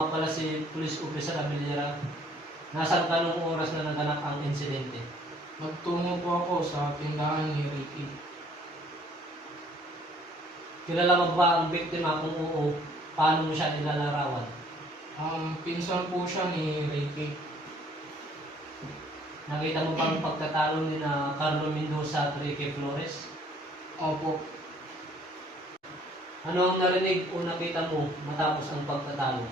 Pala si Police Officer Abiliera. Nasaan ka nung oras na naganap ang insidente? Nagtungo po ako sa tindahan ni Ricky. Kilala mo ba ang biktima? Kung oo, paano mo siya nilalarawan? Pinsan po siya ni Ricky. Nakita mo ba ang pagtatalo ni na Carlo Mendoza at Ricky Flores? Opo. Ano ang narinig o nakita mo matapos ang pagtatalo?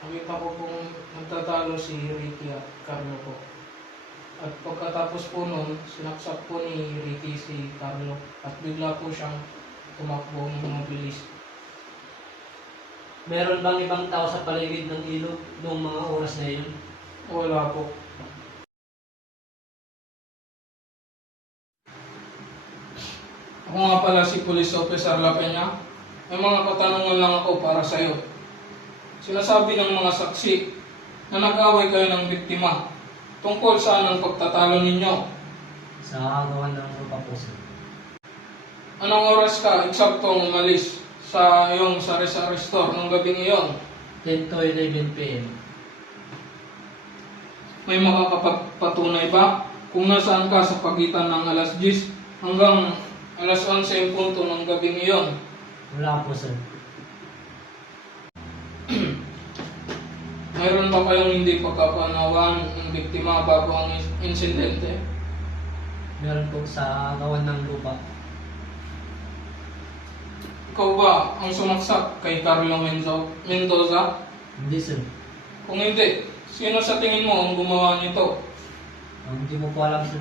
Nakita ko pong nagtatalo si Ricky at Carlo po. At pagkatapos po nun, sinaksak po ni Ricky si Carlo at bigla po siyang tumakbo ng mabilis. Meron bang ibang tao sa paligid ng ilog noong mga oras na iyon? Wala po. Ako nga pala si Police Officer La Peña. May mga katanungan lang ako para sa iyo. Sinasabi ng mga saksi na nag-away kayo ng biktima. Tungkol saan ang pagtatalo ninyo? Sa gawan ng rupa po, sir. Anong oras ka eksaktong umalis sa iyong sari-sari store ng gabing iyon? 10 to 11 p.m. May makakapagpatunay ba kung nasaan ka sa pagitan ng alas 10 hanggang alas 11 punto ng gabing iyon? Wala po, sir. Mayroon ba kayong hindi pagkapanawaan ng biktima bago ang insidente? Meron po sa gawan ng lupa. Ikaw ba ang sumaksak kay Carlo Mendoza? Hindi, sir. Kung hindi, sino sa tingin mo ang gumawa nito? Hindi mo po alam, sir.